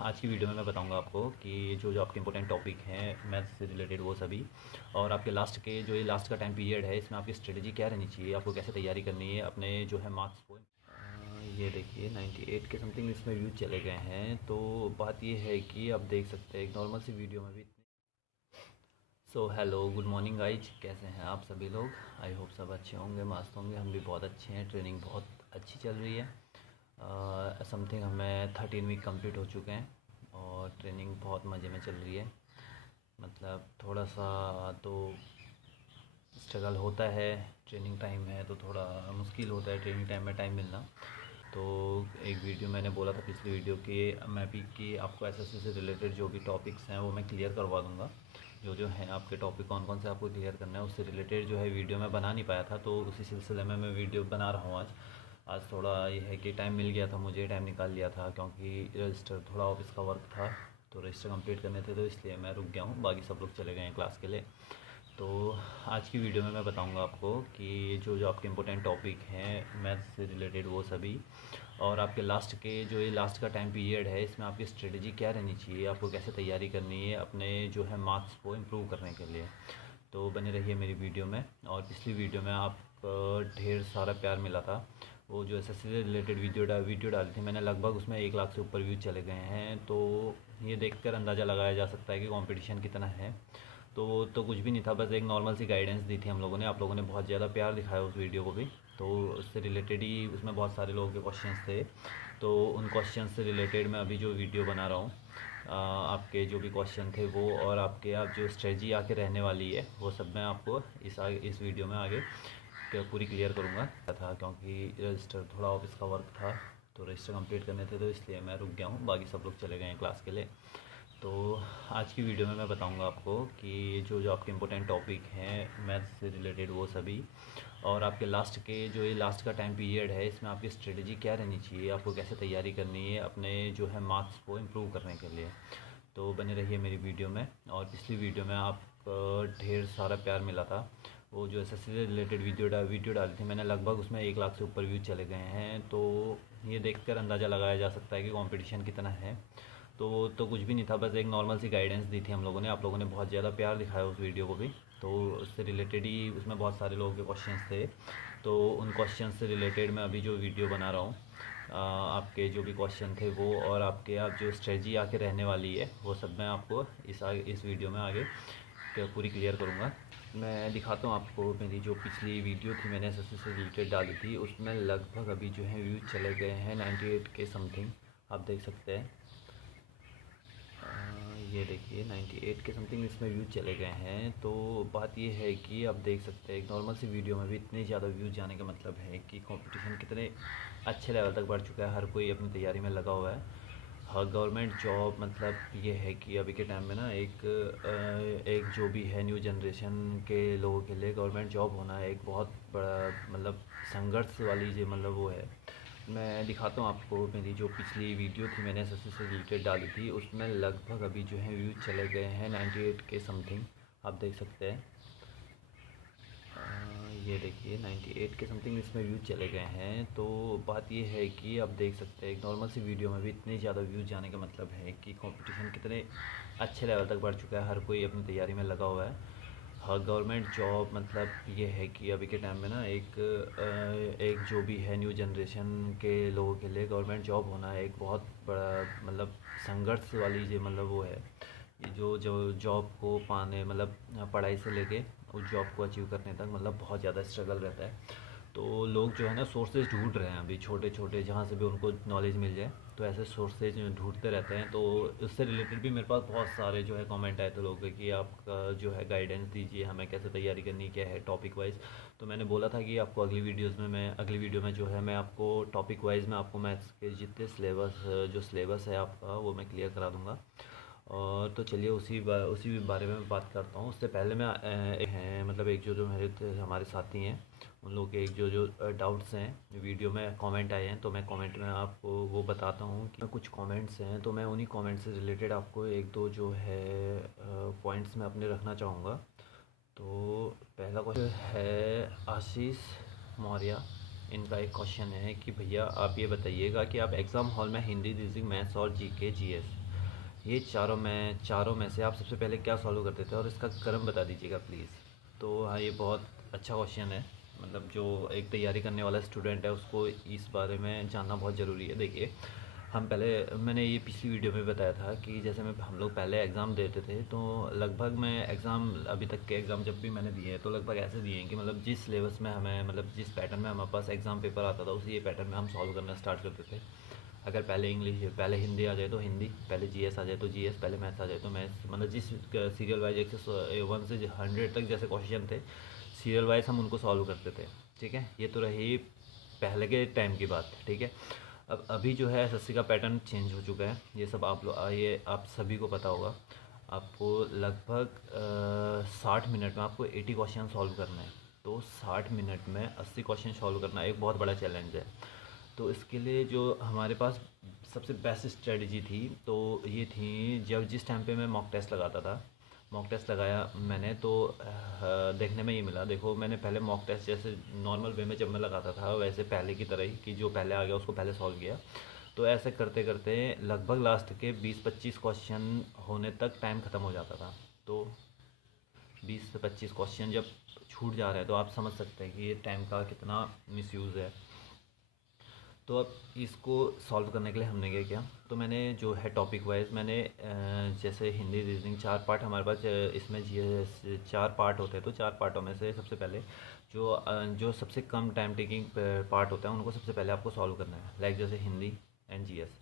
आज की वीडियो में मैं बताऊंगा आपको कि जो जो आपके इंपॉर्टेंट टॉपिक हैं मैथ्स से रिलेटेड वो सभी, और आपके लास्ट का टाइम पीरियड है, इसमें आपकी स्ट्रेटजी क्या रहनी चाहिए, आपको कैसे तैयारी करनी है अपने जो है मार्क्स को। ये देखिए 98 के समथिंग इसमें व्यूज चले गए हैं। तो बात ये है कि आप देख सकते हैं एक नॉर्मल सी वीडियो में भी so hello good morning guys, कैसे हैं आप सभी लोग। आई होप सब अच्छे होंगे, मस्त होंगे। हम भी बहुत अच्छे हैं। ट्रेनिंग बहुत अच्छी चल रही है। समथिंग हमें 13 वीक कंप्लीट हो चुके हैं और ट्रेनिंग बहुत मज़े में चल रही है। मतलब थोड़ा सा तो स्ट्रगल होता है, ट्रेनिंग टाइम है तो थोड़ा मुश्किल होता है ट्रेनिंग टाइम में टाइम मिलना। तो एक वीडियो मैंने बोला था पिछली वीडियो कि मैं भी कि आपको एसएससी से रिलेटेड जो भी टॉपिक्स हैं वो मैं क्लियर करवा दूंगा। जो जो हैं आपके टॉपिक कौन कौन से आपको क्लियर करना है उससे रिलेटेड जो है वीडियो मैं बना नहीं पाया था, तो उसी सिलसिले में मैं वीडियो बना रहा हूँ आज। आज थोड़ा ये है कि टाइम मिल गया था, मुझे टाइम निकाल लिया था क्योंकि रजिस्टर थोड़ा ऑफिस का वर्क था, तो रजिस्टर कंप्लीट करने थे, तो इसलिए मैं रुक गया हूँ। बाकी सब लोग चले गए हैं क्लास के लिए। तो आज की वीडियो में मैं बताऊंगा आपको कि जो जो आपके इंपॉर्टेंट टॉपिक हैं मैथ्स से रिलेटेड वो सभी, और आपके लास्ट का टाइम पीरियड है, इसमें आपकी स्ट्रेटजी क्या रहनी चाहिए, आपको कैसे तैयारी करनी है अपने जो है मार्क्स को इम्प्रूव करने के लिए। तो बने रहिए मेरी वीडियो में। और पिछली वीडियो में आप ढेर सारा प्यार मिला था। वो जो एसएससी से रिलेटेड वीडियो डाली थी मैंने, लगभग उसमें 1 लाख से ऊपर व्यूज़ चले गए हैं। तो ये देखकर अंदाज़ा लगाया जा सकता है कि कंपटीशन कितना है। तो कुछ भी नहीं था, बस एक नॉर्मल सी गाइडेंस दी थी हम लोगों ने। आप लोगों ने बहुत ज़्यादा प्यार दिखाया उस वीडियो को भी, तो उससे रिलेटेड ही उसमें बहुत सारे लोगों के क्वेश्चंस थे। तो उन क्वेश्चंस से रिलेटेड मैं अभी जो वीडियो बना रहा हूँ, आपके जो भी क्वेश्चन थे वो, और आपके आप जो स्ट्रेटजी आके रहने वाली है वो सब मैं आपको इस वीडियो में आगे पूरी क्लियर करूँगा था, क्योंकि रजिस्टर थोड़ा ऑफिस का वर्क था, तो रजिस्टर कंप्लीट करने थे, तो इसलिए मैं रुक गया हूँ। बाकी सब लोग चले गए हैं क्लास के लिए। तो आज की वीडियो में मैं बताऊंगा आपको कि जो जो आपके इंपॉर्टेंट टॉपिक हैं मैथ्स से रिलेटेड वो सभी, और आपके लास्ट का टाइम पीरियड है, इसमें आपकी स्ट्रेटजी क्या रहनी चाहिए, आपको कैसे तैयारी करनी है अपने जो है मार्क्स को इम्प्रूव करने के लिए। तो बने रहिए मेरी वीडियो में। और पिछली वीडियो में आप ढेर सारा प्यार मिला था। वो जो एसएससी से रिलेटेड वीडियो डाली थी मैंने, लगभग उसमें 1 लाख से ऊपर व्यूज़ चले गए हैं। तो ये देखकर अंदाज़ा लगाया जा सकता है कि कंपटीशन कितना है। तो कुछ भी नहीं था, बस एक नॉर्मल सी गाइडेंस दी थी हम लोगों ने। आप लोगों ने बहुत ज़्यादा प्यार दिखाया उस वीडियो को भी, तो उससे रिलेटेड ही उसमें बहुत सारे लोगों के क्वेश्चंस थे। तो उन क्वेश्चंस से रिलेटेड मैं अभी जो वीडियो बना रहा हूँ, आपके जो भी क्वेश्चन थे वो, और आपके आप जो स्ट्रेटजी आके रहने वाली है वो सब मैं आपको इस वीडियो में आगे पूरी क्लियर करूँगा। मैं दिखाता हूँ आपको मेरी जो पिछली वीडियो थी मैंने एसएससी से रिलेटेड डाली थी, उसमें लगभग अभी जो है व्यूज़ चले गए हैं 98 के समथिंग, आप देख सकते हैं। ये देखिए 98 के समथिंग इसमें व्यूज़ चले गए हैं। तो बात ये है कि आप देख सकते हैं एक नॉर्मल सी वीडियो में भी इतने ज़्यादा व्यूज़ जाने का मतलब है कि कंपटीशन कितने अच्छे लेवल तक बढ़ चुका है। हर कोई अपनी तैयारी में लगा हुआ है। हाँ, गवर्नमेंट जॉब मतलब ये है कि अभी के टाइम में ना एक जो भी है न्यू जनरेशन के लोगों के लिए गवर्नमेंट जॉब होना एक बहुत बड़ा मतलब संघर्ष वाली जो मतलब वो है। मैं दिखाता हूँ आपको मेरी जो पिछली वीडियो थी मैंने एसएससी से रिलेटेड डाली थी, उसमें लगभग अभी जो है व्यूज़ चले गए हैं 98 के समथिंग, आप देख सकते हैं। ये देखिए 98 के समथिंग इसमें व्यूज़ चले गए हैं। तो बात ये है कि आप देख सकते हैं एक नॉर्मल सी वीडियो में भी इतने ज़्यादा व्यूज़ जाने का मतलब है कि कंपटीशन कितने अच्छे लेवल तक बढ़ चुका है। हर कोई अपनी तैयारी में लगा हुआ है। हाँ, गवर्नमेंट जॉब मतलब ये है कि अभी के टाइम में ना एक जो भी है न्यू जनरेशन के लोगों के लिए गवर्नमेंट जॉब होना एक बहुत बड़ा मतलब संघर्ष वाली जो मतलब वो है। ये जो जो जॉब को पाने मतलब पढ़ाई से लेके उस जॉब को अचीव करने तक मतलब बहुत ज़्यादा स्ट्रगल रहता है। तो लोग जो है ना सोर्सेज ढूंढ रहे हैं अभी, छोटे छोटे जहाँ से भी उनको नॉलेज मिल जाए, तो ऐसे सोर्सेज ढूंढते रहते हैं। तो उससे रिलेटेड भी मेरे पास बहुत सारे जो है कमेंट आए थे लोगों के कि आपका जो है गाइडेंस दीजिए, हमें कैसे तैयारी करनी क्या है टॉपिक वाइज। तो मैंने बोला था कि आपको अगली वीडियो में जो है मैं आपको टॉपिक वाइज में आपको मैथ्स के जितने सिलेबस है आपका वो मैं क्लियर करा दूँगा। और तो चलिए उसी बारे में बात करता हूँ। उससे पहले मैं मतलब एक जो जो हमारे साथी हैं उन लोगों के एक जो डाउट्स हैं वीडियो में कमेंट आए हैं, तो मैं कमेंट में आपको वो बताता हूँ कि कुछ कमेंट्स हैं, तो मैं उन्हीं कमेंट्स से रिलेटेड आपको एक दो जो है पॉइंट्स मैं अपने रखना चाहूँगा। तो पहला क्वेश्चन है आशीष मौर्य। इनका एक क्वेश्चन है कि भैया आप ये बताइएगा कि आप एग्ज़ाम हॉल में हिंदी, रीजनिंग, मैथ्स और जीके जीएस ये चारों में से आप सबसे पहले क्या सॉल्व करते थे और इसका क्रम बता दीजिएगा प्लीज़। तो हाँ, ये बहुत अच्छा क्वेश्चन है। मतलब जो एक तैयारी करने वाला स्टूडेंट है उसको इस बारे में जानना बहुत ज़रूरी है। देखिए, हम पहले मैंने ये पिछली वीडियो में बताया था कि जैसे मैं हम लोग पहले एग्ज़ाम देते थे, तो लगभग मैं एग्ज़ाम अभी तक के एग्ज़ाम जब भी मैंने दिए हैं तो लगभग ऐसे दिए हैं कि मतलब जिस सिलेबस में हमें, मतलब जिस पैटर्न में हमारे पास एग्ज़ाम पेपर आता था उसी पैटर्न में हम सॉल्व करना स्टार्ट करते थे। अगर पहले इंग्लिश, पहले हिंदी आ जाए तो हिंदी, पहले जीएस आ जाए तो जीएस, पहले मैथ्स आ जाए तो मैथ्स, मतलब जिस सीरियल वाइज 1 से 100 तक जैसे क्वेश्चन थे, सीरियल वाइज हम उनको सॉल्व करते थे। ठीक है, ये तो रही पहले के टाइम की बात। ठीक है, अब अभी जो है एसएससी का पैटर्न चेंज हो चुका है। ये सब आप लोग, ये आप सभी को पता होगा। आपको लगभग 60 मिनट में आपको 80 क्वेश्चन सॉल्व करना है। तो 60 मिनट में 80 क्वेश्चन सॉल्व करना एक बहुत बड़ा चैलेंज है। तो इसके लिए जो हमारे पास सबसे बेस्ट स्ट्रेटजी थी, तो ये थी, जब जिस टाइम पे मैं मॉक टेस्ट लगाता था, मॉक टेस्ट लगाया मैंने तो देखने में ये मिला। देखो, मैंने पहले मॉक टेस्ट जैसे नॉर्मल वे में जब मैं लगाता था वैसे पहले की तरह ही, कि जो पहले आ गया उसको पहले सॉल्व किया। तो ऐसे करते करते लगभग लास्ट के 20-25 क्वेश्चन होने तक टाइम ख़त्म हो जाता था। तो 20 से 25 क्वेश्चन जब छूट जा रहे हैं तो आप समझ सकते हैं कि ये टाइम का कितना मिसयूज़ है। तो अब इसको सॉल्व करने के लिए हमने क्या किया, तो मैंने जो है टॉपिक वाइज मैंने जैसे हिंदी, रीजनिंग 4 पार्ट हमारे पास, इसमें जीएस 4 पार्ट होते हैं। तो 4 पार्टों में से सबसे पहले जो सबसे कम टाइम टेकिंग पार्ट होता है उनको सबसे पहले आपको सॉल्व करना है। लाइक जैसे हिंदी एंड जीएस।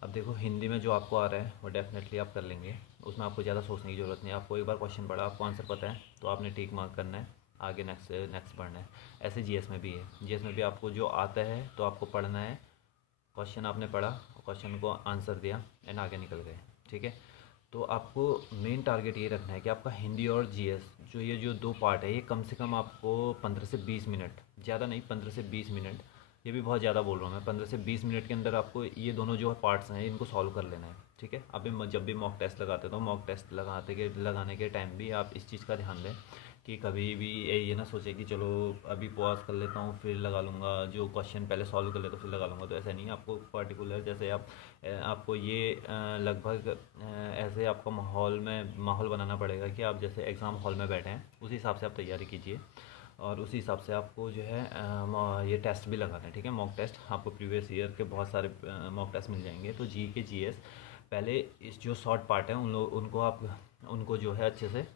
अब देखो, हिंदी में जो आपको आ रहा है वो डेफिनेटली आप कर लेंगे, उसमें आपको ज़्यादा सोचने की ज़रूरत नहीं है। आपको एक बार क्वेश्चन पढ़ा, आपको आंसर पता है तो आपने टिक मार्क करना है, आगे नेक्स्ट नेक्स्ट पढ़ना है। ऐसे जीएस में भी है। जीएस में भी आपको जो आता है तो आपको पढ़ना है, क्वेश्चन आपने पढ़ा, क्वेश्चन को आंसर दिया एंड आगे निकल गए। ठीक है, तो आपको मेन टारगेट ये रखना है कि आपका हिंदी और जीएस जो ये जो 2 पार्ट है, ये कम से कम आपको 15 से 20 मिनट, ज़्यादा नहीं, 15 से 20 मिनट, ये भी बहुत ज़्यादा बोल रहा हूँ मैं, 15 से 20 मिनट के अंदर आपको ये दोनों जो पार्ट्स हैं इनको सॉल्व कर लेना है। ठीक है, अभी जब भी मॉक टेस्ट लगाते तो मॉक टेस्ट लगाने के टाइम भी आप इस चीज़ का ध्यान दें कि कभी भी ये ना सोचे कि चलो अभी पॉज कर लेता हूँ फिर लगा लूँगा, जो क्वेश्चन पहले सॉल्व कर ले तो फिर लगा लूँगा। तो ऐसा नहीं है, आपको पर्टिकुलर जैसे आपको ये लगभग ऐसे आपको माहौल बनाना पड़ेगा कि आप जैसे एग्ज़ाम हॉल में बैठे हैं, उसी हिसाब से आप तैयारी कीजिए और उसी हिसाब से आपको जो है ये टेस्ट भी लगाना है। ठीक है, मॉक टेस्ट आपको प्रीवियस ईयर के बहुत सारे मॉक टेस्ट मिल जाएंगे। तो जी के जीएस पहले इस जो शॉर्ट पार्ट है उनको जो है अच्छे से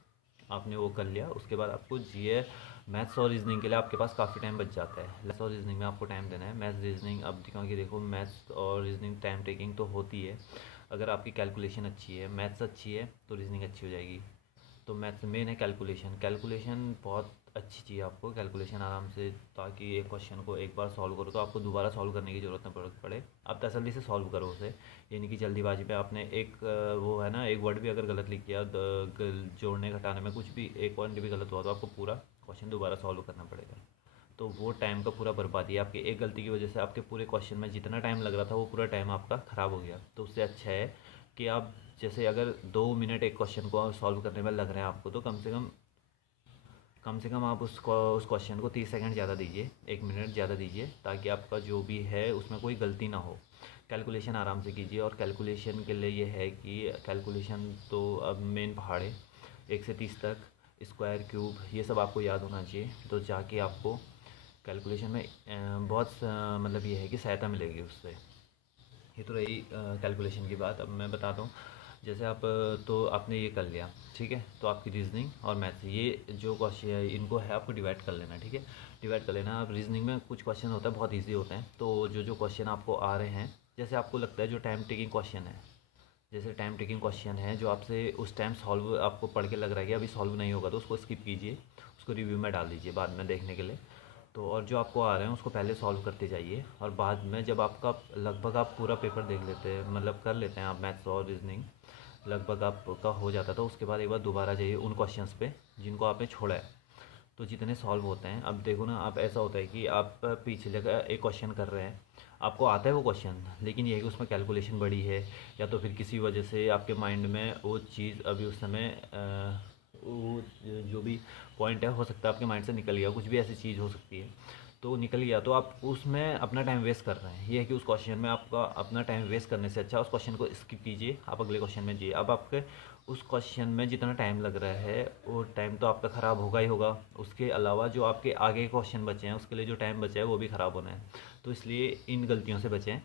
आपने वो कर लिया। उसके बाद आपको जीए, मैथ्स और रीजनिंग के लिए आपके पास काफ़ी टाइम बच जाता है। मैथ्स और रीजनिंग में आपको टाइम देना है। मैथ्स रीजनिंग अब क्योंकि देखो, मैथ्स और रीजनिंग टाइम टेकिंग तो होती है, अगर आपकी कैलकुलेशन अच्छी है, मैथ्स अच्छी है तो रीजनिंग अच्छी हो जाएगी। तो मैथ्स मेन है, कैलकुलेशन बहुत अच्छी चाहिए आपको, कैलकुलेशन आराम से, ताकि एक क्वेश्चन को एक बार सॉल्व करो तो आपको दोबारा सॉल्व करने की ज़रूरत न पड़े। आप तसल्ली से सॉल्व करो उसे, ये नहीं कि जल्दीबाजी में आपने एक वो है ना, एक वर्ड भी अगर गलत लिख किया, जोड़ने घटाने में कुछ भी एक वर्ड भी गलत हुआ तो आपको पूरा क्वेश्चन दोबारा सॉल्व करना पड़ेगा। तो वो टाइम का पूरा बर्बादी है। आपके एक गलती की वजह से आपके पूरे क्वेश्चन में जितना टाइम लग रहा था वो पूरा टाइम आपका ख़राब हो गया। तो उससे अच्छा है कि आप जैसे अगर 2 मिनट एक क्वेश्चन को सॉल्व करने में लग रहे हैं आपको, तो कम से कम आप उस क्वेश्चन को 30 सेकंड ज़्यादा दीजिए, 1 मिनट ज़्यादा दीजिए, ताकि आपका जो भी है उसमें कोई गलती ना हो। कैलकुलेशन आराम से कीजिए, और कैलकुलेशन के लिए ये है कि कैलकुलेशन तो अब मेन पहाड़ है, 1 से 30 तक, स्क्वायर, क्यूब, ये सब आपको याद होना चाहिए। तो जाके आपको कैलकुलेशन में बहुत मतलब ये है कि सहायता मिलेगी उससे। ये तो रही कैलकुलेशन की बात। अब मैं बताता हूँ, जैसे आप तो आपने ये कर लिया, ठीक है, तो आपकी रीजनिंग और मैथ्स, ये जो क्वेश्चन इनको है आपको डिवाइड कर लेना। ठीक है, डिवाइड कर लेना। आप रीजनिंग में कुछ क्वेश्चन होता है बहुत इजी होते हैं, तो जो क्वेश्चन आपको आ रहे हैं, जैसे आपको लगता है जो टाइम टेकिंग क्वेश्चन है, जैसे टाइम टेकिंग क्वेश्चन है जो आपसे उस टाइम सॉल्व आपको पढ़ के लग रहा है कि अभी सॉल्व नहीं होगा, तो उसको स्किप कीजिए, उसको रिव्यू में डाल दीजिए बाद में देखने के लिए। तो और जो आपको आ रहे हैं उसको पहले सॉल्व करते जाइए, और बाद में जब आपका लगभग आप पूरा पेपर देख लेते हैं, मतलब कर लेते हैं आप मैथ्स और रीजनिंग, लगभग आपका हो जाता था, उसके बाद एक बार दोबारा जाइए उन क्वेश्चंस पे जिनको आपने छोड़ा है, तो जितने सॉल्व होते हैं। अब देखो ना, आप ऐसा होता है कि आप पीछे जगह एक क्वेश्चन कर रहे हैं, आपको आता है वो क्वेश्चन, लेकिन ये है कि उसमें कैलकुलेशन बड़ी है, या तो फिर किसी वजह से आपके माइंड में वो चीज़ अभी उस समय वो जो भी पॉइंट है, हो सकता है आपके माइंड से निकल गया, कुछ भी ऐसी चीज़ हो सकती है। तो निकल गया, तो आप उसमें अपना टाइम वेस्ट कर रहे हैं। ये है कि उस क्वेश्चन में आपका अपना टाइम वेस्ट करने से अच्छा उस क्वेश्चन को स्किप कीजिए, आप अगले क्वेश्चन में जाइए। अब आपके उस क्वेश्चन में जितना टाइम लग रहा है वो टाइम तो आपका ख़राब होगा ही होगा, उसके अलावा जो आपके आगे क्वेश्चन बचे हैं उसके लिए जो टाइम बचा है वो भी ख़राब होना है। तो इसलिए इन गलतियों से बचें।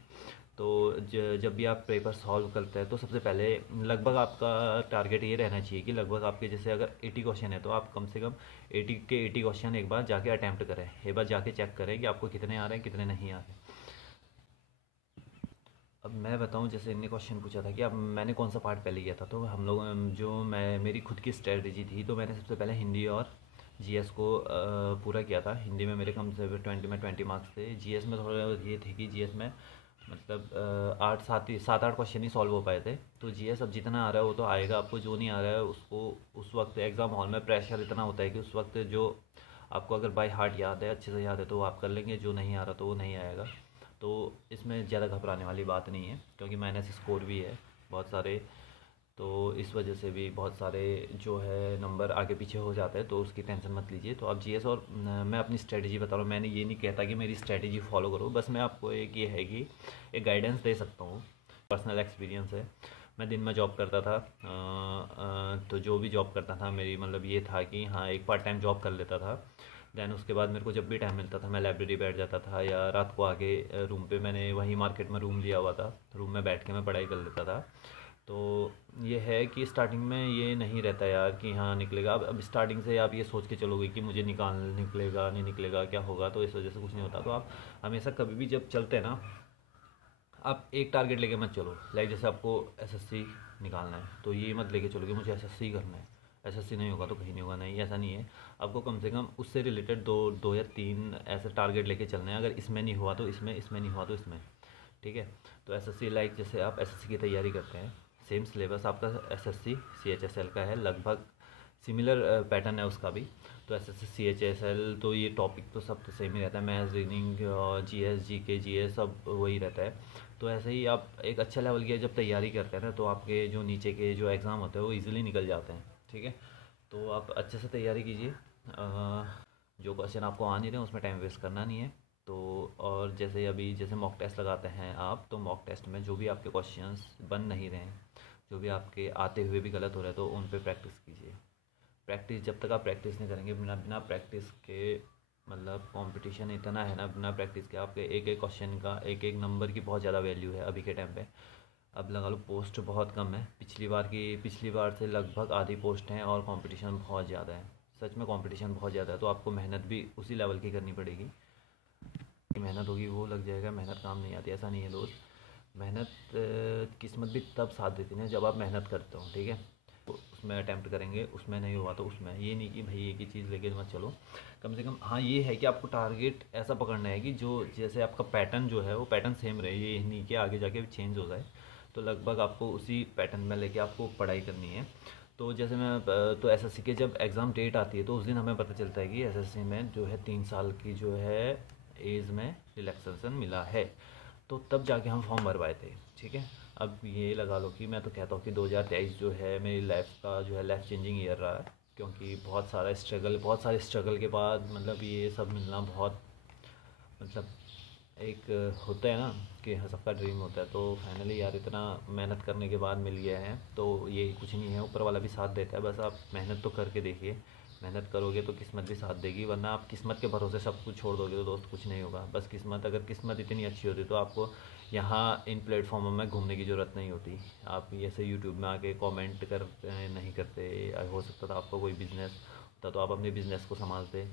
तो जब भी आप पेपर सॉल्व करते हैं तो सबसे पहले लगभग आपका टारगेट ये रहना चाहिए कि लगभग आपके जैसे अगर 80 क्वेश्चन है तो आप कम से कम 80 के 80 क्वेश्चन एक बार जाके अटैम्प्ट करें, एक बार जाके चेक करें कि आपको कितने आ रहे हैं कितने नहीं आ रहे। अब मैं बताऊं, जैसे इनने क्वेश्चन पूछा था कि अब मैंने कौन सा पार्ट पहले किया था, तो हम लोग जो मैं मेरी खुद की स्ट्रेटजी थी, तो मैंने सबसे पहले हिंदी और जीएस को पूरा किया था। हिंदी में मेरे कम से 20 मार्क्स थे। जीएस में थोड़ा ये थे कि जीएस में मतलब 7-8 क्वेश्चन ही सॉल्व हो पाए थे। तो जीएस अब जितना आ रहा है वो तो आएगा, आपको जो नहीं आ रहा है उसको उस वक्त एग्ज़ाम हॉल में प्रेशर इतना होता है कि उस वक्त जो आपको अगर बाय हार्ट याद है, अच्छे से याद है, तो वो आप कर लेंगे, जो नहीं आ रहा तो वो नहीं आएगा। तो इसमें ज़्यादा घबराने वाली बात नहीं है, क्योंकि माइनस स्कोर भी है बहुत सारे, तो इस वजह से भी बहुत सारे जो है नंबर आगे पीछे हो जाते हैं, तो उसकी टेंशन मत लीजिए। तो आप जीएस और मैं अपनी स्ट्रेटजी बता रहा हूँ, मैंने ये नहीं कहता कि मेरी स्ट्रेटजी फॉलो करो, बस मैं आपको एक ये है कि एक गाइडेंस दे सकता हूँ, पर्सनल एक्सपीरियंस है। मैं दिन में जॉब करता था, तो जो भी जॉब करता था मेरी मतलब ये था कि हाँ एक पार्ट टाइम जॉब कर लेता था। दैन उसके बाद मेरे को जब भी टाइम मिलता था मैं लाइब्रेरी बैठ जाता था, या रात को आके रूम पे मैंने वहीं मार्केट में रूम लिया हुआ था, रूम में बैठ के मैं पढ़ाई कर लेता था। तो ये है कि स्टार्टिंग में ये नहीं रहता यार कि हाँ निकलेगा। अब स्टार्टिंग से आप ये सोच के चलोगे कि मुझे निकलेगा नहीं निकलेगा क्या होगा, तो इस वजह से कुछ नहीं होता। तो आप हमेशा कभी भी जब चलते हैं ना, आप एक टारगेट लेके मत चलो। लाइक जैसे आपको एसएससी निकालना है तो ये मत लेके चलो कि मुझे एसएससी करना है, एसएससी नहीं होगा तो कहीं नहीं होगा, नहीं ऐसा नहीं है। आपको कम से कम उससे रिलेटेड दो या तीन ऐसे टारगेट लेके चलना है। अगर इसमें नहीं हुआ तो इसमें, इसमें नहीं हुआ तो इसमें, ठीक है। तो एसएससी लाइक जैसे आप एसएससी की तैयारी करते हैं, सेम सिलेबस आपका एसएससी सीएचएसएल का है, लगभग सिमिलर पैटर्न है उसका भी। तो एसएससी सीएचएसएल तो ये टॉपिक तो सब तो सेम ही रहता है, मैथ्स रीजनिंग और जीएस जीके जीएस सब वही रहता है। तो ऐसे ही आप एक अच्छे लेवल की जब तैयारी करते हैं ना, तो आपके जो नीचे के जो एग्ज़ाम होते हैं वो इजीली निकल जाते हैं, ठीक है। तो आप अच्छे से तैयारी कीजिए। जो क्वेश्चन आपको आ नहीं रहे उसमें टाइम वेस्ट करना नहीं है। तो और जैसे अभी जैसे मॉक टेस्ट लगाते हैं आप, तो मॉक टेस्ट में जो भी आपके क्वेश्चंस बन नहीं रहे हैं, जो भी आपके आते हुए भी गलत हो रहे हैं, तो उन पे प्रैक्टिस कीजिए। प्रैक्टिस जब तक आप प्रैक्टिस नहीं करेंगे, बिना बिना प्रैक्टिस के मतलब कंपटीशन इतना है ना, बिना प्रैक्टिस के आपके एक एक क्वेश्चन का एक एक नंबर की बहुत ज़्यादा वैल्यू है अभी के टाइम पे। अब लगा लो पोस्ट बहुत कम है, पिछली बार से लगभग आधी पोस्ट हैं, और कंपटीशन बहुत ज़्यादा है। सच में कंपटीशन बहुत ज़्यादा है, तो आपको मेहनत भी उसी लेवल की करनी पड़ेगी। मेहनत होगी वो लग जाएगा, मेहनत काम नहीं आती, ऐसा नहीं है दोस्त। मेहनत किस्मत भी तब साथ देती है जब आप मेहनत करते हो, ठीक है। तो उसमें अटैम्प्ट करेंगे, उसमें नहीं हुआ तो उसमें, ये नहीं कि भाई एक ही चीज़ लेके मत चलो। कम से कम हाँ ये है कि आपको टारगेट ऐसा पकड़ना है कि जो जैसे आपका पैटर्न जो है वो पैटर्न सेम रहे, ये नहीं कि आगे जाके चेंज हो जाए। तो लगभग आपको उसी पैटर्न में लेके आपको पढ़ाई करनी है। तो जैसे मैं तो एसएससी के जब एग्ज़ाम डेट आती है तो उस दिन हमें पता चलता है कि एसएससी में जो है 3 साल की जो है एज में रिलैक्सेशन मिला है। तो तब जाके हम फॉर्म भरवाए थे, ठीक है। अब ये लगा लो कि मैं तो कहता हूँ कि 2023 जो है मेरी लाइफ का जो है लाइफ चेंजिंग ईयर रहा है, क्योंकि बहुत सारे स्ट्रगल के बाद मतलब ये सब मिलना बहुत मतलब एक होता है ना कि हाँ सबका ड्रीम होता है। तो फाइनली यार इतना मेहनत करने के बाद मिल गया है, तो ये कुछ नहीं है, ऊपर वाला भी साथ देता है। बस आप मेहनत तो करके देखिए, मेहनत करोगे तो किस्मत भी साथ देगी, वरना आप किस्मत के भरोसे सब कुछ छोड़ दोगे तो दोस्त कुछ नहीं होगा। बस किस्मत, अगर किस्मत इतनी अच्छी होती तो आपको यहाँ इन प्लेटफॉर्मों में घूमने की ज़रूरत नहीं होती। आप ऐसे यूट्यूब में आके कमेंट कर नहीं करते, हो सकता था आपका कोई बिज़नेस होता तो आप अपने बिज़नेस को संभालते।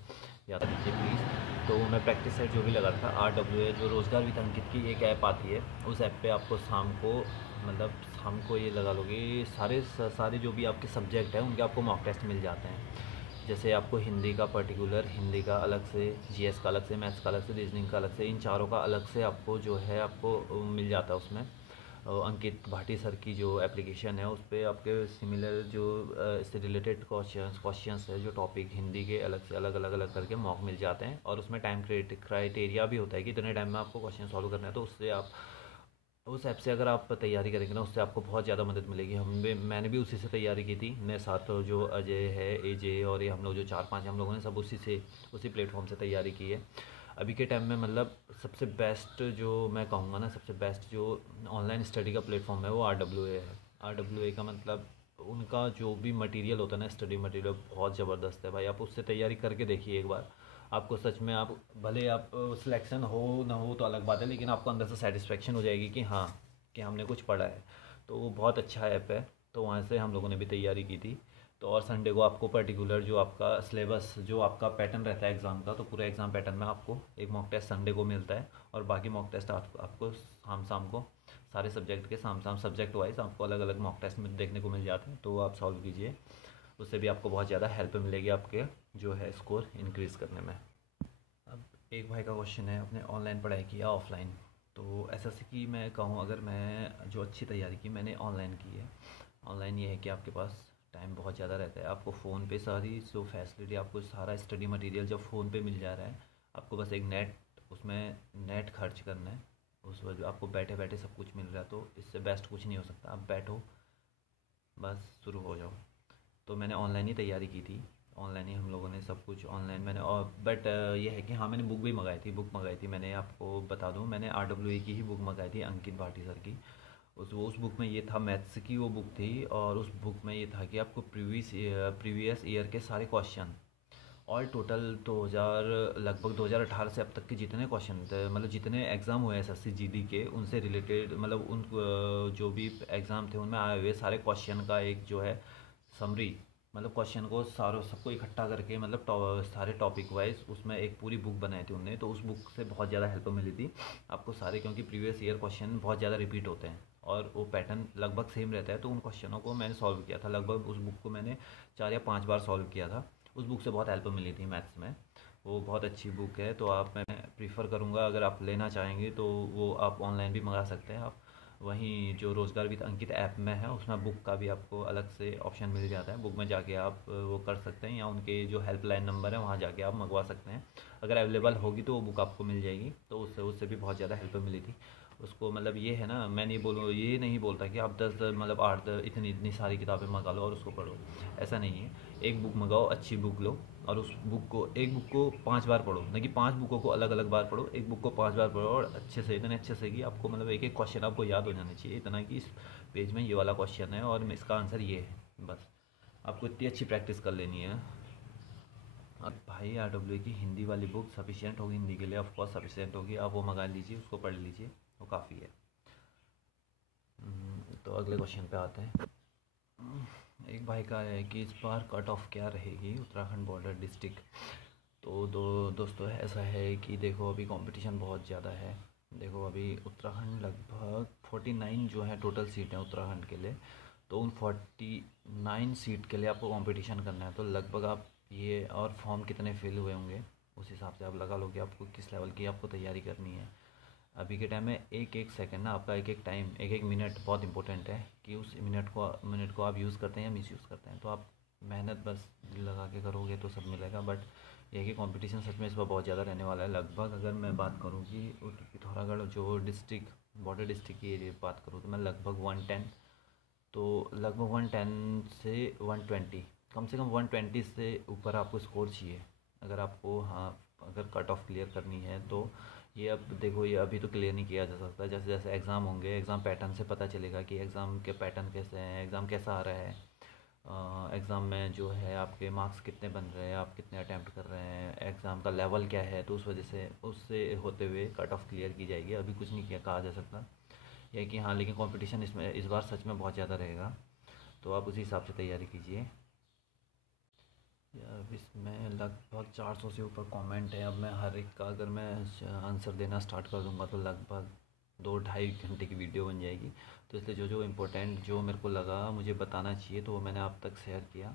याद दीजिए प्लीज़। तो मैं प्रैक्टिस सेट जो भी लगा था RWA जो रोज़गार विद अंकित की एक ऐप आती है, उस ऐप पे आपको शाम को ये लगा लो कि सारे जो भी आपके सब्जेक्ट हैं उनके आपको मॉक टेस्ट मिल जाते हैं। जैसे आपको हिंदी का पर्टिकुलर, हिंदी का अलग से, जीएस का अलग से, मैथ्स का अलग से, रीजनिंग का अलग से, इन चारों का अलग से आपको जो है आपको मिल जाता है उसमें। अंकित भाटी सर की जो एप्लीकेशन है उस पर आपके सिमिलर जो इससे रिलेटेड क्वेश्चंस है, जो टॉपिक हिंदी के अलग से अलग करके मॉक मिल जाते हैं। और उसमें टाइम क्राइटेरिया भी होता है कि इतने टाइम में आपको क्वेश्चन सॉल्व करना है। तो उससे आप उस ऐप से अगर आप तैयारी करेंगे ना, उससे आपको बहुत ज़्यादा मदद मिलेगी। मैंने भी उसी से तैयारी की थी, मेरे साथ जो अजय है, एजे और ये हम लोग जो 4-5 हम लोगों ने सब उसी प्लेटफॉर्म से तैयारी की है। अभी के टाइम में मतलब सबसे बेस्ट जो मैं कहूँगा ना, सबसे बेस्ट जो ऑनलाइन स्टडी का प्लेटफॉर्म है वो RWA है। RWA का मतलब उनका जो भी मटेरियल होता है ना, स्टडी मटेरियल बहुत ज़बरदस्त है भाई। आप उससे तैयारी करके देखिए एक बार, आपको सच में, आप भले आप सिलेक्शन हो ना हो तो अलग बात है, लेकिन आपको अंदर से सेटिस्फेक्शन हो जाएगी कि हाँ, कि हमने कुछ पढ़ा है। तो वो बहुत अच्छा ऐप है। तो वहाँ से हम लोगों ने भी तैयारी की थी। तो और संडे को आपको पर्टिकुलर जो आपका सिलेबस, जो आपका पैटर्न रहता है एग्ज़ाम का, तो पूरे एग्ज़ाम पैटर्न में आपको एक मॉक टेस्ट संडे को मिलता है, और बाकी मॉक टेस्ट आपको शाम शाम को, सारे सब्जेक्ट के शाम शाम सब्जेक्ट वाइज आपको अलग अलग मॉक टेस्ट में देखने को मिल जाते हैं। तो आप सॉल्व कीजिए, उससे भी आपको बहुत ज़्यादा हेल्प मिलेगी आपके जो है स्कोर इंक्रीज़ करने में। अब एक भाई का क्वेश्चन है, आपने ऑनलाइन पढ़ाई की या ऑफलाइन? तो ऐसा से कि मैं कहूँ, अगर मैं जो अच्छी तैयारी की मैंने ऑनलाइन की है। ऑनलाइन ये है कि आपके पास टाइम बहुत ज़्यादा रहता है, आपको फ़ोन पे सारी जो फैसिलिटी, आपको सारा स्टडी मटेरियल जब फ़ोन पे मिल जा रहा है, आपको बस एक नेट, उसमें नेट खर्च करना है, उस वजह आपको बैठे बैठे सब कुछ मिल रहा है। तो इससे बेस्ट कुछ नहीं हो सकता, आप बैठो बस शुरू हो जाओ। तो मैंने ऑनलाइन ही तैयारी की थी, ऑनलाइन ही हम लोगों ने सब कुछ ऑनलाइन मैंने, और बट ये है कि हाँ, मैंने बुक भी मंगाई थी, बुक मंगाई थी मैंने, आपको बता दूँ, मैंने RWA की ही बुक मंगाई थी, अंकित भाटी सर की। उस बुक में ये था, मैथ्स की वो बुक थी, और उस बुक में ये था कि आपको प्रीवियस ईयर के सारे क्वेश्चन, ऑल टोटल 2000, लगभग 2018 से अब तक के जितने क्वेश्चन थे, मतलब जितने एग्ज़ाम हुए SSC GD के, उनसे रिलेटेड, मतलब उन जो भी एग्ज़ाम थे उनमें आए हुए सारे क्वेश्चन का एक जो है समरी, मतलब क्वेश्चन को सारों सबको इकट्ठा करके, मतलब सारे टॉपिक वाइज उसमें एक पूरी बुक बनाई थी उनने। तो उस बुक से बहुत ज़्यादा हेल्प मिली थी आपको सारे, क्योंकि प्रीवियस ईयर क्वेश्चन बहुत ज़्यादा रिपीट होते हैं और वो पैटर्न लगभग सेम रहता है। तो उन क्वेश्चनों को मैंने सॉल्व किया था, लगभग उस बुक को मैंने 4 या 5 बार सॉल्व किया था। उस बुक से बहुत हेल्प मिली थी मैथ्स में। वो बहुत अच्छी बुक है, तो आप, मैं प्रीफर करूँगा अगर आप लेना चाहेंगे तो वो आप ऑनलाइन भी मंगा सकते हैं। आप वहीं जो रोज़गार विद अंकित ऐप में है, उसमें बुक का भी आपको अलग से ऑप्शन मिल जाता है, बुक में जाके आप वो कर सकते हैं, या उनके जो हेल्पलाइन नंबर है वहाँ जाके आप मंगवा सकते हैं। अगर अवेलेबल होगी तो वो बुक आपको मिल जाएगी। तो उससे उससे भी बहुत ज़्यादा हेल्प मिली थी उसको। मतलब ये है ना, मैं नहीं बोलूँ, ये नहीं बोलता कि आप 10 मतलब 8 इतनी इतनी सारी किताबें मंगा लो और उसको पढ़ो, ऐसा नहीं है। एक बुक मंगाओ, अच्छी बुक लो, और उस बुक को, एक बुक को 5 बार पढ़ो, ना कि 5 बुकों को अलग अलग बार पढ़ो, एक बुक को 5 बार पढ़ो, और अच्छे से, इतने अच्छे से कि आपको मतलब एक एक क्वेश्चन आपको याद हो जाना चाहिए, इतना कि इस पेज में ये वाला क्वेश्चन है और इसका आंसर ये है, बस आपको इतनी अच्छी प्रैक्टिस कर लेनी है। अब भाई RWA की हिंदी वाली बुक सफिशियंट होगी, हिंदी के लिए ऑफकोर्स सफिशियंट होगी, आप वो मंगा लीजिए, उसको पढ़ लीजिए, वो काफ़ी है। तो अगले क्वेश्चन पे आते हैं। एक भाई का है कि इस बार कट ऑफ क्या रहेगी उत्तराखंड बॉर्डर डिस्ट्रिक्ट? तो दोस्तों ऐसा है कि देखो, अभी कंपटीशन बहुत ज़्यादा है। देखो अभी उत्तराखंड लगभग 49 जो है टोटल सीट है उत्तराखंड के लिए। तो उन 49 सीट के लिए आपको कंपटीशन करना है। तो लगभग आप ये, और फॉर्म कितने फिल हुए होंगे उस हिसाब से आप लगा लो कि आपको किस लेवल की आपको तैयारी करनी है। अभी के टाइम में एक एक सेकंड ना, आपका एक एक टाइम, एक एक मिनट बहुत इंपॉर्टेंट है, कि उस मिनट को आप यूज़ करते हैं या मिस यूज़ करते हैं। तो आप मेहनत बस दिल लगा के करोगे तो सब मिलेगा। बट यह कि कंपटीशन सच में इस बार बहुत ज़्यादा रहने वाला है। लगभग अगर मैं बात करूँ कि पिथौरागढ़ जो डिस्ट्रिक्ट, बॉर्डर डिस्ट्रिक्ट की एरिया बात करूँ, तो मैं लगभग 110, तो लगभग 110 से 120, कम से कम 120 से ऊपर आपको स्कोर चाहिए अगर आपको, हाँ, अगर कट ऑफ क्लियर करनी है। तो ये अब देखो, ये अभी तो क्लियर नहीं किया जा सकता, जैसे जैसे एग्ज़ाम होंगे, एग्ज़ाम पैटर्न से पता चलेगा कि एग्ज़ाम के पैटर्न कैसे हैं, एग्ज़ाम कैसा आ रहा है, एग्ज़ाम में जो है आपके मार्क्स कितने बन रहे हैं, आप कितने अटैम्प्ट कर रहे हैं, एग्ज़ाम का लेवल क्या है। तो उस वजह से, उससे होते हुए कट ऑफ क्लियर की जाएगी। अभी कुछ नहीं किया कहा जा सकता, यह कि हाँ, लेकिन कंपटीशन इसमें इस बार सच में बहुत ज़्यादा रहेगा। तो आप उसी हिसाब से तैयारी कीजिए। अब इसमें लगभग 400 से ऊपर कमेंट है। अब मैं हर एक का अगर मैं आंसर देना स्टार्ट कर दूंगा तो लगभग 2-2.5 घंटे की वीडियो बन जाएगी। तो इसलिए जो जो इम्पोर्टेंट, जो मेरे को लगा मुझे बताना चाहिए, तो वो मैंने आप तक शेयर किया।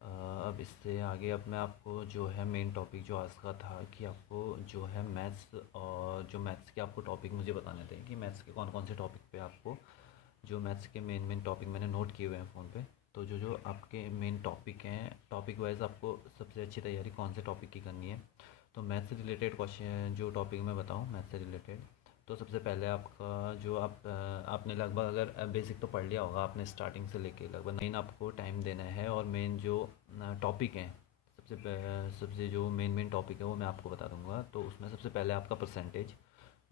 अब इससे आगे, अब मैं आपको जो है मेन टॉपिक जो आज का था, कि आपको जो है मैथ्स, और जो मैथ्स के आपको टॉपिक मुझे बताने थे कि मैथ्स के कौन कौन से टॉपिक पे आपको, जो मैथ्स के मेन मेन टॉपिक मैंने नोट किए हुए हैं फ़ोन पे। तो जो जो आपके मेन टॉपिक हैं, टॉपिक वाइज आपको सबसे अच्छी तैयारी कौन से टॉपिक की करनी है। तो मैथ्स से रिलेटेड क्वेश्चन जो टॉपिक मैं बताऊँ मैथ्स से रिलेटेड, तो सबसे पहले आपका जो आपने लगभग, अगर बेसिक तो पढ़ लिया होगा आपने स्टार्टिंग से लेके लगभग, मेन आपको टाइम देना है, और मेन जो टॉपिक हैं सबसे जो मेन टॉपिक है वो मैं आपको बता दूंगा। तो उसमें सबसे पहले आपका परसेंटेज,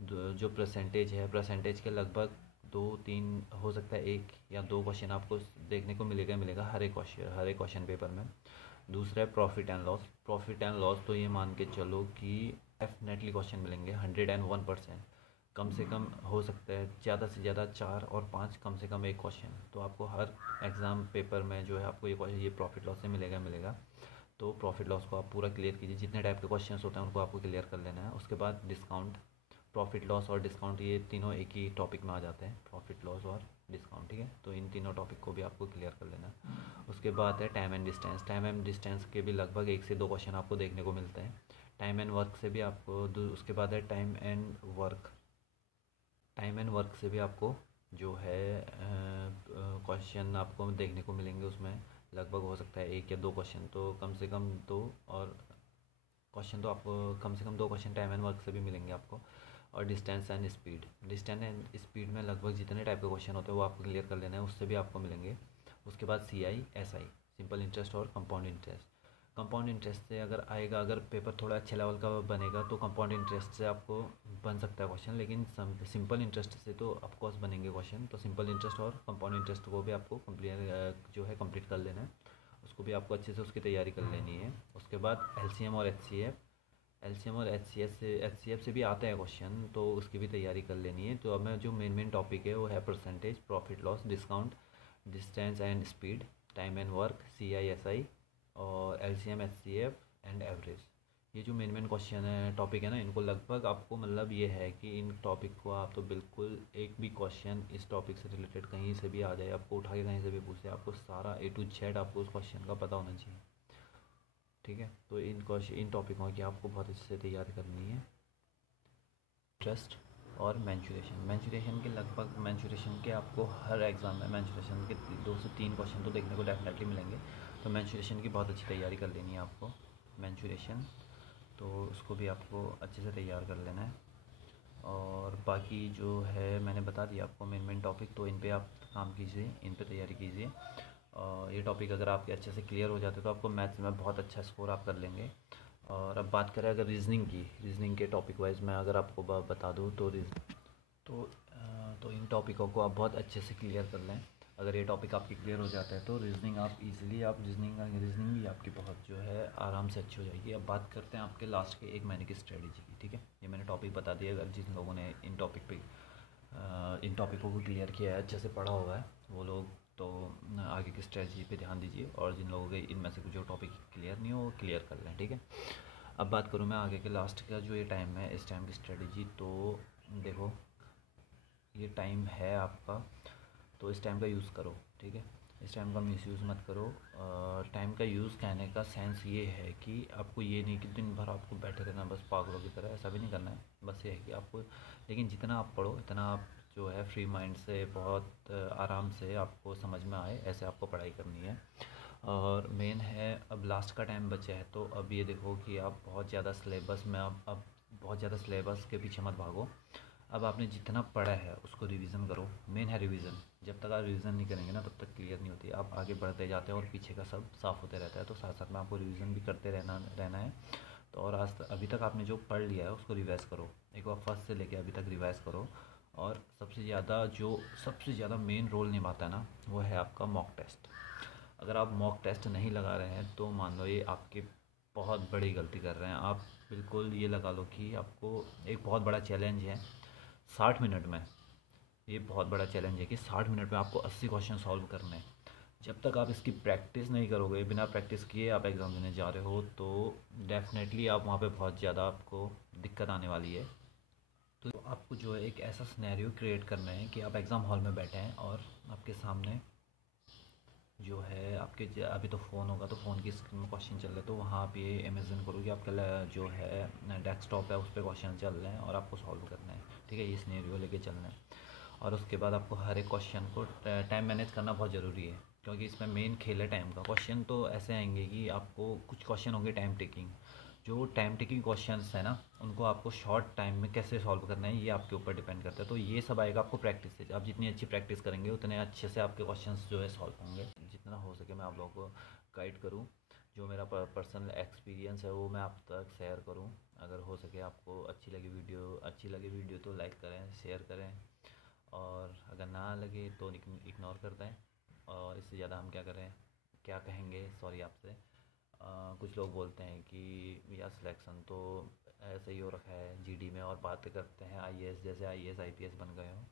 जो परसेंटेज है, परसेंटेज के लगभग 2-3 हो सकता है 1 या 2 क्वेश्चन आपको देखने को मिलेगा हर एक क्वेश्चन पेपर में। दूसरा है profit and loss. Profit and loss तो ये मान के चलो कि डेफिनेटली क्वेश्चन मिलेंगे 101%। कम से कम हो सकता है ज़्यादा से ज़्यादा 4 और 5, कम से कम एक क्वेश्चन तो आपको हर एग्ज़ाम पेपर में जो है आपको ये प्रॉफिट लॉस से मिलेगा। तो प्रॉफिट लॉस को आप पूरा क्लियर कीजिए, जितने टाइप के क्वेश्चन होते हैं उनको आपको क्लियर कर लेना है। उसके बाद डिस्काउंट, प्रॉफिट लॉस और डिस्काउंट ये तीनों एक ही टॉपिक में आ जाते हैं, प्रॉफिट लॉस और डिस्काउंट, ठीक है। तो इन तीनों टॉपिक को भी आपको क्लियर कर लेना है। उसके बाद है time and distance. Time and distance के भी लगभग 1 से 2 क्वेश्चन आपको देखने को मिलते हैं। टाइम एंड वर्क से भी आपको उसके बाद है time and work. Time and work से भी आपको जो है क्वेश्चन आपको देखने को मिलेंगे। उसमें लगभग हो सकता है 1 या 2 क्वेश्चन, तो कम से कम 2 और क्वेश्चन तो आपको कम से कम 2 क्वेश्चन टाइम एंड वर्क से भी मिलेंगे आपको। और distance and speed, distance and speed में लगभग जितने टाइप के क्वेश्चन होते हैं वो आपको क्लियर कर लेना है, उससे भी आपको मिलेंगे। उसके बाद CI SI, सिंपल इंटरेस्ट और कंपाउंड इंटरेस्ट। कंपाउंड इंटरेस्ट से अगर आएगा, अगर पेपर थोड़ा अच्छे लेवल का बनेगा तो कंपाउंड इंटरेस्ट से आपको बन सकता है क्वेश्चन, लेकिन सिंपल इंटरेस्ट से तो ऑफकोर्स बनेंगे क्वेश्चन। तो सिंपल इंटरेस्ट और कंपाउंड इंटरेस्ट को भी आपको कंप्लीट कर लेना है, उसको भी आपको अच्छे से उसकी तैयारी कर लेनी है। उसके बाद LCM और HCF, LCM और HCF से भी आता है क्वेश्चन, तो उसकी भी तैयारी कर लेनी है। तो अब मैं जो मेन टॉपिक है वो है percentage, profit loss, discount, distance and speed, time and work, CI SI और LCM HCF एंड एवरेज। ये जो मेन क्वेश्चन है टॉपिक है ना, इनको लगभग आपको मतलब ये है कि इन टॉपिक को आप तो बिल्कुल एक भी क्वेश्चन इस टॉपिक से रिलेटेड कहीं से भी आ जाए, आपको उठा के कहीं से भी पूछे, आपको सारा A to Z आपको उस क्वेश्चन का पता होना चाहिए, ठीक है। तो इन टॉपिकों की आपको बहुत अच्छे से तैयारी करनी है। ट्रस्ट और मैंचुरेशन के लगभग मैंचुरेशन के आपको हर एग्ज़ाम में मैंचुरेशन के 2 से 3 क्वेश्चन तो देखने को डेफिनेटली मिलेंगे। तो मैंचुरेशन की बहुत अच्छी तैयारी कर लेनी है आपको। मैंचुरेशन तो उसको भी आपको अच्छे से तैयार कर लेना है। और बाकी जो है मैंने बता दिया आपको मेन टॉपिक, तो इन पे आप काम कीजिए, इन पे तैयारी कीजिए। और ये टॉपिक अगर आपके अच्छे से क्लियर हो जाते तो आपको मैथ्स में बहुत अच्छा स्कोर आप कर लेंगे। और अब बात करें अगर रीजनिंग के टॉपिक वाइज मैं अगर आपको बता दूँ तो तो इन टॉपिकों को आप बहुत अच्छे से क्लियर कर लें। अगर ये टॉपिक आपकी क्लियर हो जाता है तो रीजनिंग आप इजीली आप रीजनिंग भी आपकी बहुत जो है आराम से अच्छी हो जाएगी। अब बात करते हैं आपके लास्ट के 1 महीने की स्ट्रेटजी की, ठीक है। ये मैंने टॉपिक बता दिया। अगर जिन लोगों ने इन टॉपिकों को क्लियर किया है, अच्छे से पढ़ा हुआ है, वो लोग तो आगे की स्ट्रेटजी पे ध्यान दीजिए। और जिन लोगों के इनमें से जो टॉपिक क्लियर नहीं हो वो क्लियर कर लें, ठीक है। अब बात करूँ मैं आगे के लास्ट का जो ये टाइम है, इस टाइम की स्ट्रेटजी। तो देखो ये टाइम है आपका, तो इस टाइम का यूज़ करो, ठीक है। इस टाइम का मिसयूज़ मत करो। टाइम का यूज़ कहने का सेंस ये है कि आपको ये नहीं कि दिन भर आपको बैठे रहना बस पागलों की तरह, ऐसा भी नहीं करना है। बस ये है कि आपको, लेकिन जितना आप पढ़ो इतना आप जो है फ्री माइंड से बहुत आराम से आपको समझ में आए, ऐसे आपको पढ़ाई करनी है। और मेन है अब लास्ट का टाइम बचा है, तो अब ये देखो कि आप बहुत ज़्यादा सिलेबस में अब बहुत ज़्यादा सिलेबस के पीछे मत भागो। अब आपने जितना पढ़ा है उसको रिवीजन करो। मेन है रिवीजन। जब तक आप रिवीजन नहीं करेंगे ना तब तक क्लियर नहीं होती। आप आगे बढ़ते जाते हैं और पीछे का सब साफ़ होते रहता है। तो साथ साथ में आपको रिवीजन भी करते रहना है। तो और अभी तक आपने जो पढ़ लिया है उसको रिवाइज़ करो, एक बार फर्स्ट से लेके अभी तक रिवाइज़ करो। और सबसे ज़्यादा मेन रोल निभाता है ना, वो है आपका मॉक टेस्ट। अगर आप मॉक टेस्ट नहीं लगा रहे हैं तो मान लो ये आपकी बहुत बड़ी गलती कर रहे हैं आप। बिल्कुल ये लगा लो कि आपको एक बहुत बड़ा चैलेंज है 60 मिनट में। ये बहुत बड़ा चैलेंज है कि 60 मिनट में आपको 80 क्वेश्चन सॉल्व करने हैं। जब तक आप इसकी प्रैक्टिस नहीं करोगे, बिना प्रैक्टिस किए आप एग्ज़ाम देने जा रहे हो, तो डेफिनेटली आप वहाँ पे बहुत ज़्यादा आपको दिक्कत आने वाली है। तो आपको जो है एक ऐसा सिनेरियो क्रिएट करना है कि आप एग्ज़ाम हॉल में बैठे हैं और आपके सामने जो है आपके अभी तो फ़ोन होगा तो फ़ोन की स्क्रीन में क्वेश्चन चल रहे हैं, तो वहाँ आप ये इमेजिन करो कि आपका जो है डेस्कटॉप है उस पर क्वेश्चन चल रहे हैं और आपको सॉल्व करना है, ठीक है। ये सिनेरियो लेके चलना है। और उसके बाद आपको हर एक क्वेश्चन को टाइम मैनेज करना बहुत ज़रूरी है, क्योंकि इसमें मेन खेल है टाइम का। क्वेश्चन तो ऐसे आएंगे कि आपको कुछ क्वेश्चन होंगे टाइम टेकिंग। जो टाइम टेकिंग क्वेश्चंस है ना, उनको आपको शॉर्ट टाइम में कैसे सॉल्व करना है ये आपके ऊपर डिपेंड करता है। तो ये सब आएगा आपको प्रैक्टिस से। आप जितनी अच्छी प्रैक्टिस करेंगे उतने अच्छे से आपके क्वेश्चंस जो है सॉल्व होंगे। जितना हो सके मैं आप लोगों को गाइड करूँ जो मेरा पर्सनल एक्सपीरियंस है वो मैं आप तक शेयर करूं। अगर हो सके आपको अच्छी लगे वीडियो तो लाइक करें, शेयर करें, और अगर ना लगे तो इग्नोर कर दें। और इससे ज़्यादा हम क्या कहेंगे, सॉरी आपसे। कुछ लोग बोलते हैं कि या सिलेक्शन तो ऐसे ही हो रखा है जीडी में, और बात करते हैं आईएएस, जैसे आईएएस आईपीएस बन गए हो।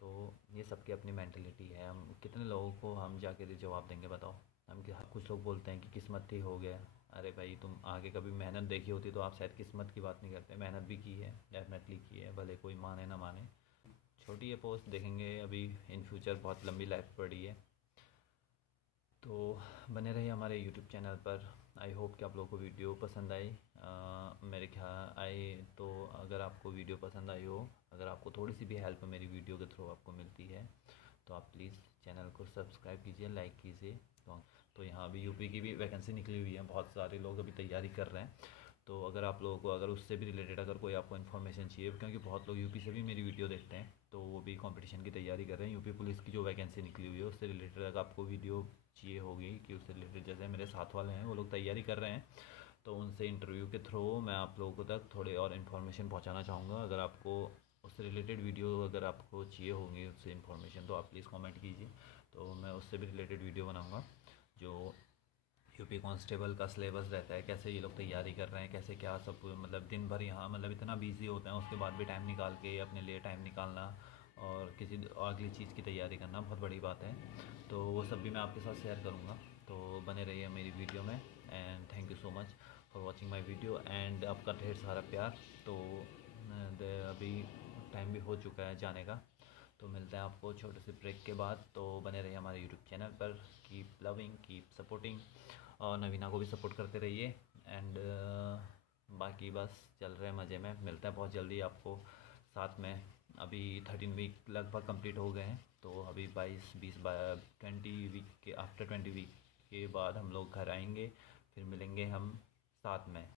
तो ये सबकी अपनी मेंटलिटी है। हम कितने लोगों को हम जाके जवाब देंगे बताओ। हम क्या, कुछ लोग बोलते हैं कि किस्मत ही हो गया। अरे भाई, तुम आगे कभी मेहनत देखी होती तो आप शायद किस्मत की बात नहीं करते। मेहनत भी की है, डेफिनेटली की है, भले कोई माने ना माने। छोटी है पोस्ट, देखेंगे अभी इन फ्यूचर बहुत लंबी लाइफ पड़ी है। तो बने रहिए हमारे यूट्यूब चैनल पर। आई होप कि आप लोगों को वीडियो पसंद आई। मेरे ख्याल आए तो, अगर आपको वीडियो पसंद आई हो, अगर आपको थोड़ी सी भी हेल्प मेरी वीडियो के थ्रू आपको मिलती है, तो आप प्लीज़ चैनल को सब्सक्राइब कीजिए, लाइक कीजिए। तो यहाँ अभी यूपी की भी वैकेंसी निकली हुई है, बहुत सारे लोग अभी तैयारी कर रहे हैं। तो अगर आप लोगों को अगर उससे भी रिलेटेड अगर कोई आपको इन्फॉर्मेशन चाहिए, क्योंकि बहुत लोग यूपी से भी मेरी वीडियो देखते हैं, तो वो भी कंपटीशन की तैयारी कर रहे हैं। यूपी पुलिस की जो वैकेंसी निकली हुई है उससे रिलेटेड अगर आपको वीडियो चाहिए होगी, कि उससे रिलेटेड, जैसे मेरे साथ वाले हैं वो लोग तैयारी कर रहे हैं, तो उनसे इंटरव्यू के थ्रू मैं आप लोगों तक थोड़े और इन्फॉर्मेशन पहुँचाना चाहूँगा। अगर आपको उससे रिलेटेड वीडियो अगर आपको चाहिए होंगी, उससे इन्फॉर्मेशन, तो आप प्लीज़ कमेंट कीजिए, तो मैं उससे भी रिलेटेड वीडियो बनाऊँगा। जो यूपी कांस्टेबल का सिलेबस रहता है, कैसे ये लोग तैयारी कर रहे हैं, कैसे क्या सब, मतलब दिन भर यहाँ मतलब इतना बिजी होते हैं, उसके बाद भी टाइम निकाल के अपने लिए टाइम निकालना और किसी अगली चीज़ की तैयारी करना बहुत बड़ी बात है। तो वो सब भी मैं आपके साथ शेयर करूँगा। तो बने रहिए मेरी वीडियो में, and thank you so much for watching my video, and आपका ढेर सारा प्यार। तो अभी टाइम भी हो चुका है जाने का, तो मिलते हैं आपको छोटे से ब्रेक के बाद। तो बने रहिए हमारे यूट्यूब चैनल पर। कीप लविंग, कीप सपोर्टिंग, और नवीना को भी सपोर्ट करते रहिए। एंड बाकी बस चल रहे मज़े में। मिलता है बहुत जल्दी आपको साथ में। अभी 13 वीक लगभग कंप्लीट हो गए हैं, तो अभी 20 वीक के आफ्टर 20 वीक के बाद हम लोग घर आएंगे, फिर मिलेंगे हम साथ में।